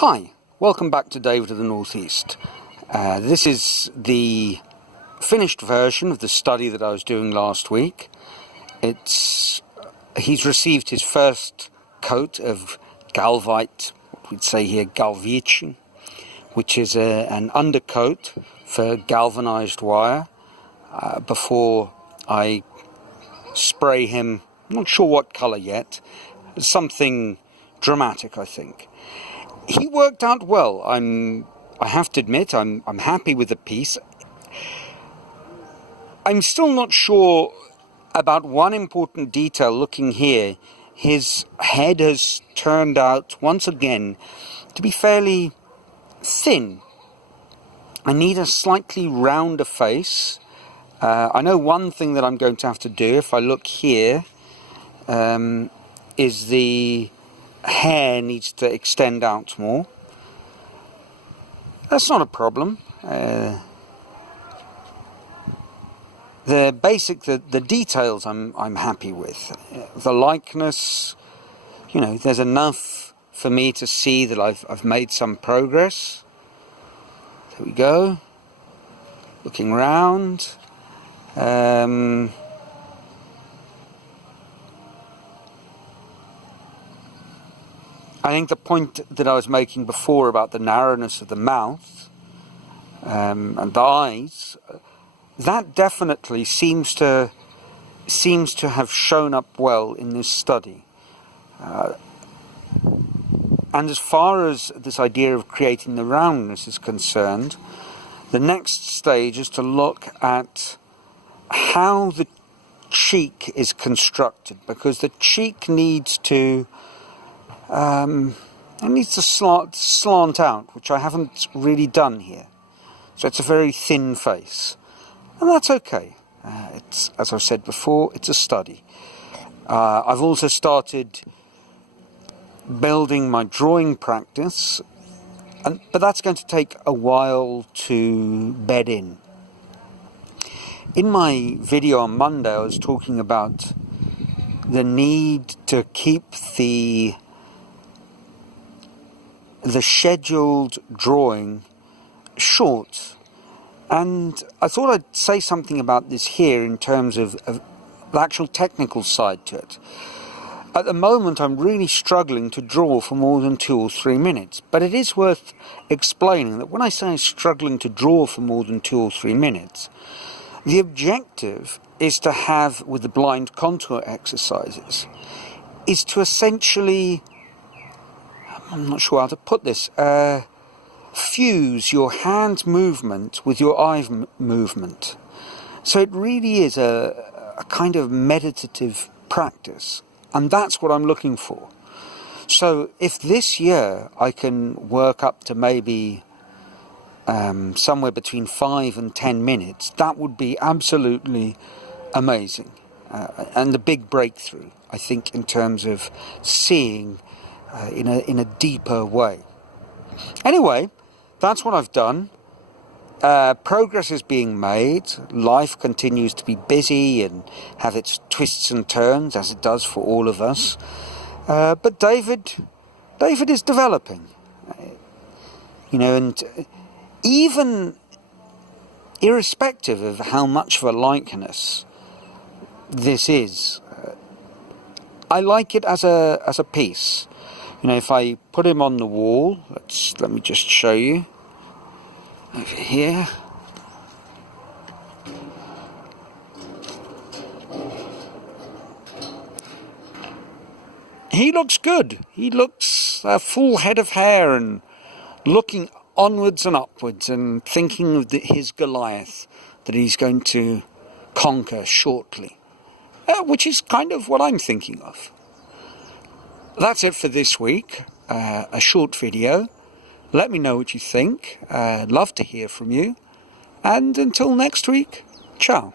Hi, welcome back to David of the Northeast. This is the finished version of the study that I was doing last week. He's received his first coat of Galvite, what we'd say here Galvici, which is an undercoat for galvanized wire before I spray him. I'm not sure what color yet, something dramatic, I think. He worked out well. I have to admit, I'm happy with the piece. I'm still not sure about one important detail. Looking here, his head has turned out once again to be fairly thin. I need a slightly rounder face. I know one thing that I'm going to have to do, if I look here, is the hair needs to extend out more. That's not a problem. The details I'm happy with. The likeness, there's enough for me to see that I've made some progress. There we go. Looking round. I think the point that I was making before about the narrowness of the mouth and the eyes, that definitely seems to have shown up well in this study. And as far as this idea of creating the roundness is concerned, the next stage is to look at how the cheek is constructed, because the cheek needs to slant out, which I haven't really done here. So it's a very thin face, and that's okay. It's, as I've said before, it's a study. I've also started building my drawing practice, but that's going to take a while to bed in. In my video on Monday, I was talking about the need to keep the scheduled drawing short, and I thought I'd say something about this here in terms of the actual technical side to it. At the moment I'm really struggling to draw for more than 2 or 3 minutes, but it is worth explaining that when I say struggling to draw for more than 2 or 3 minutes, the objective is to have, with the blind contour exercises, is to essentially, I'm not sure how to put this, fuse your hand movement with your eye movement. So it really is a kind of meditative practice, and that's what I'm looking for. So if this year I can work up to maybe somewhere between 5 and 10 minutes, that would be absolutely amazing, and a big breakthrough, I think, in terms of seeing in a deeper way. Anyway, that's what I've done. Progress is being made. Life continues to be busy and have its twists and turns, as it does for all of us. But David is developing. And even irrespective of how much of a likeness this is, I like it as a piece. If I put him on the wall, let me just show you over here. He looks good. He looks a full head of hair and looking onwards and upwards and thinking of his Goliath that he's going to conquer shortly, which is kind of what I'm thinking of. That's it for this week, a short video. Let me know what you think. Love to hear from you. And until next week, ciao.